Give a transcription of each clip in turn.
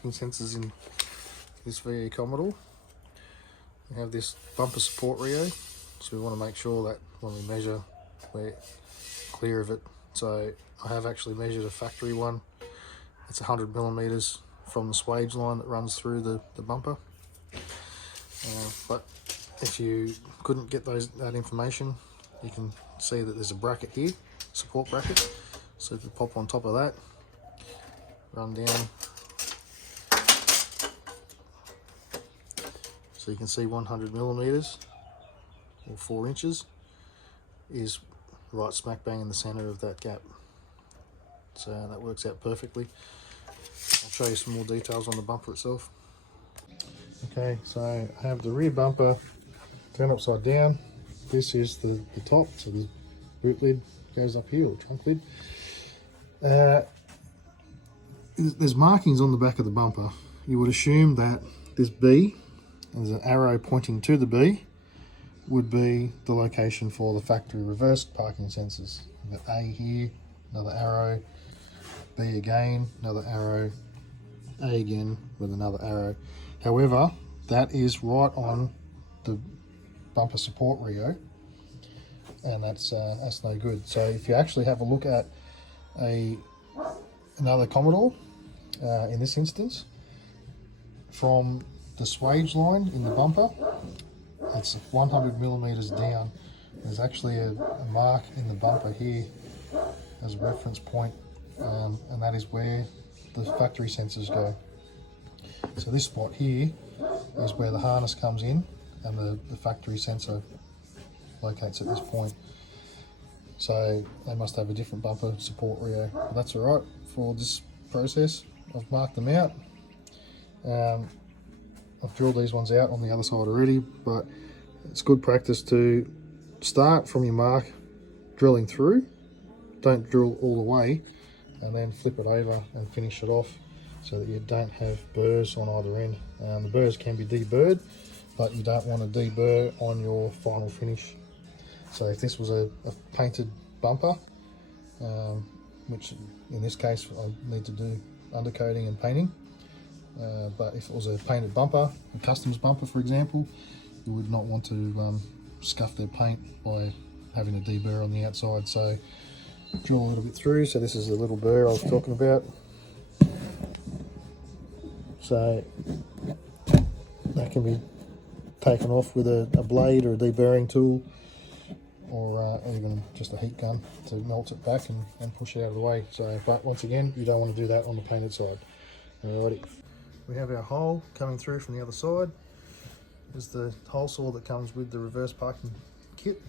parking sensors in this VE Commodore. We have this bumper support Rio, so we want to make sure that when we measure we're clear of it. So I have actually measured a factory one. It's 100 millimeters from the swage line that runs through the bumper. But if you couldn't get that information, you can see that there's a bracket here, support bracket. So if you pop on top of that, run down, so you can see 100 millimeters or 4 inches is right smack bang in the center of that gap. So that works out perfectly. I'll show you some more details on the bumper itself. Okay, so I have the rear bumper turned upside down. This is the top, so the boot lid goes up here, or trunk lid. There's markings on the back of the bumper. You would assume that this B, there's an arrow pointing to the B, would be the location for the factory reverse parking sensors. You've got A here, another arrow, B again, another arrow, A again with another arrow. However, that is right on the bumper support Rio, and that's no good. So if you actually have a look at another Commodore, in this instance, from the swage line in the bumper, it's 100 millimeters down. There's actually a mark in the bumper here as a reference point, and that is where the factory sensors go. So this spot here is where the harness comes in, and the factory sensor locates at this point. So they must have a different bumper support Rio, but that's all right for this process. I've marked them out. I've drilled these ones out on the other side already, but it's good practice to start from your mark, drilling through. Don't drill all the way, and then flip it over and finish it off so that you don't have burrs on either end. The burrs can be deburred, but you don't want to deburr on your final finish. So if this was a painted bumper, which in this case I need to do undercoating and painting, but if it was a painted bumper, a customs bumper for example, you would not want to scuff their paint by having a deburr on the outside. So drill a little bit through. So this is the little burr I was talking about. So that can be taken off with a blade or a deburring tool, or even just a heat gun to melt it back and push it out of the way. So, but once again, you don't want to do that on the painted side. Alrighty, we have our hole coming through from the other side. There's the hole saw that comes with the reverse parking kit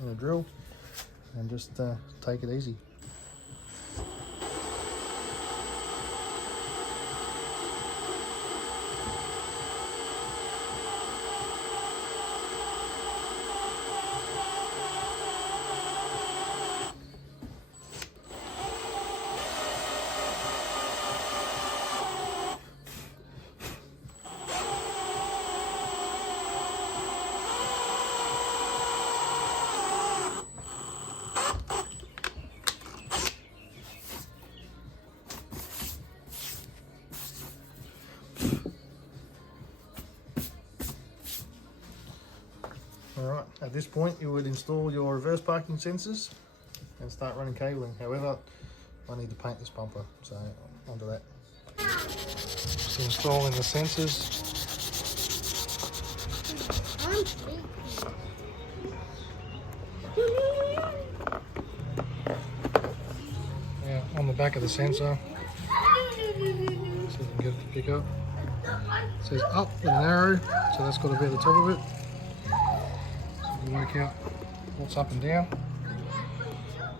and a drill, and just take it easy. Alright, at this point you would install your reverse parking sensors and start running cabling. However, I need to paint this bumper, so onto that. Just installing the sensors. Now on the back of the sensor, see if we can get it to pick up. It says up with an arrow, so that's got to be at the top of it. Work out what's up and down.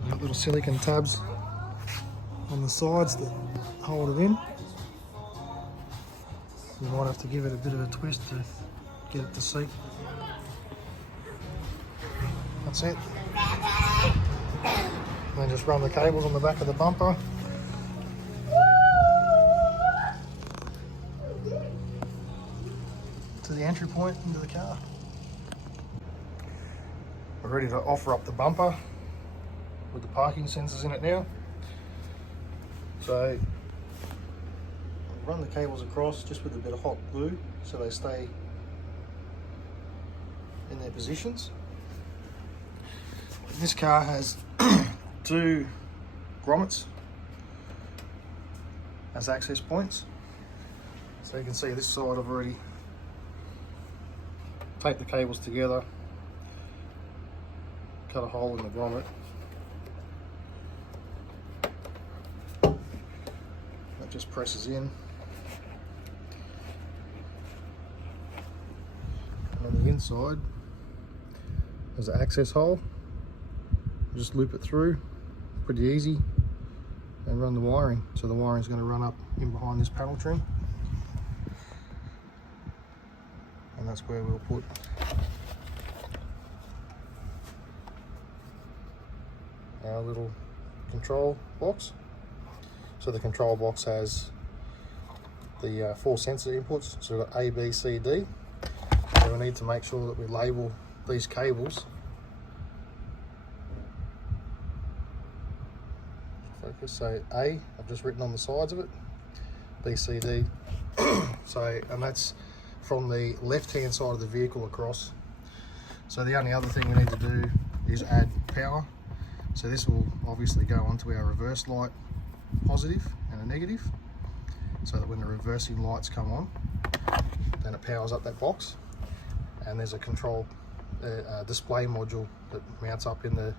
You've got little silicone tabs on the sides that hold it in. You might have to give it a bit of a twist to get it to seat. That's it. And then just run the cables on the back of the bumper. To the entry point into the car. We're ready to offer up the bumper with the parking sensors in it now. So run the cables across just with a bit of hot glue so they stay in their positions. This car has 2 grommets as access points. So you can see this side I've already taped the cables together, cut a hole in the grommet. That just presses in. And on the inside there's an access hole. Just loop it through, pretty easy, and run the wiring. So the wiring is going to run up in behind this panel trim, and that's where we'll put our little control box. So the control box has the 4 sensor inputs, so we've got A, B, C, D. So we need to make sure that we label these cables. Focus, so A, I've just written on the sides of it, B, C, D. So, and that's from the left hand side of the vehicle across. So the only other thing we need to do is add power. So this will obviously go onto our reverse light, positive and a negative, so that when the reversing lights come on, then it powers up that box. And there's a control display module that mounts up in the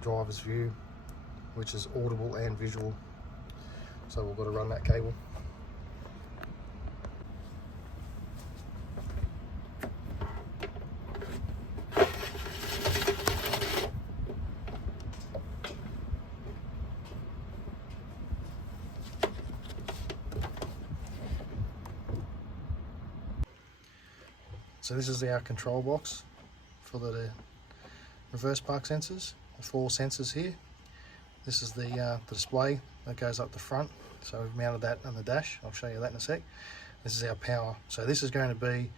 driver's view, which is audible and visual. So we've got to run that cable. So this is our control box for the reverse park sensors, the 4 sensors here. This is the display that goes up the front. So we've mounted that on the dash. I'll show you that in a sec. This is our power. So this is going to be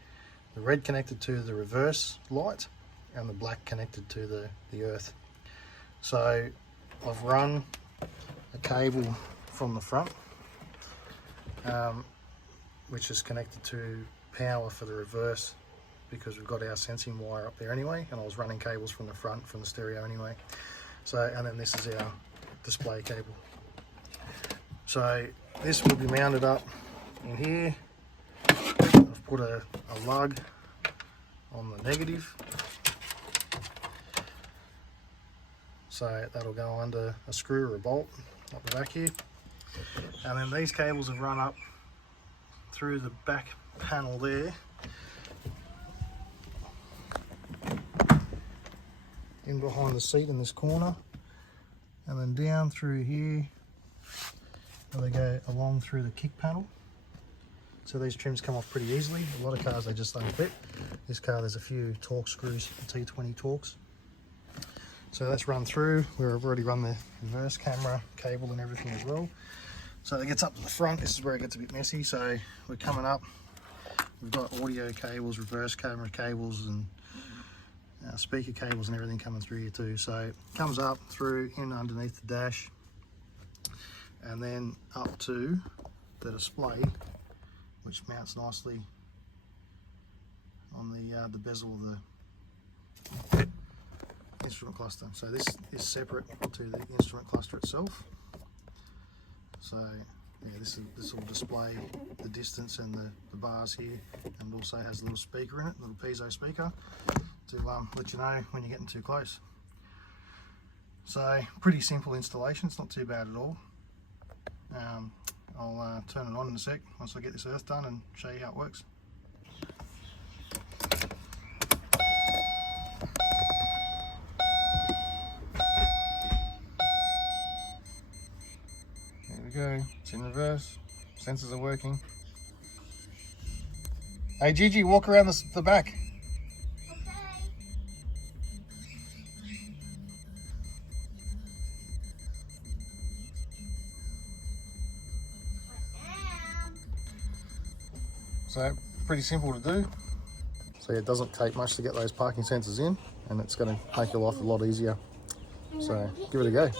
the red connected to the reverse light and the black connected to the earth. So I've run a cable from the front, which is connected to power for the reverse, because we've got our sensing wire up there anyway, and I was running cables from the front from the stereo anyway. So, and then this is our display cable. So this will be mounted up in here. I've put a lug on the negative, so that'll go under a screw or a bolt up the back here. And then these cables have run up through the back panel there, in behind the seat in this corner, and then down through here, and they go along through the kick panel. So these trims come off pretty easily. A lot of cars they just don't fit. This car there's a few Torx screws, T20 Torx. So that's run through. We've already run the reverse camera cable and everything as well. So it gets up to the front. This is where it gets a bit messy. So we're coming up. We've got audio cables, reverse camera cables, and speaker cables and everything coming through here too. So it comes up through in underneath the dash, and then up to the display, which mounts nicely on the bezel of the instrument cluster. So this is separate to the instrument cluster itself. So yeah, this will display the distance and the bars here, and it also has a little speaker in it, a little piezo speaker, to let you know when you're getting too close. So pretty simple installation, it's not too bad at all. I'll turn it on in a sec once I get this earth done and show you how it works. There we go, it's in reverse, sensors are working. Hey Gigi, walk around the back. So pretty simple to do. So yeah, it doesn't take much to get those parking sensors in, and it's going to make your life a lot easier. So give it a go.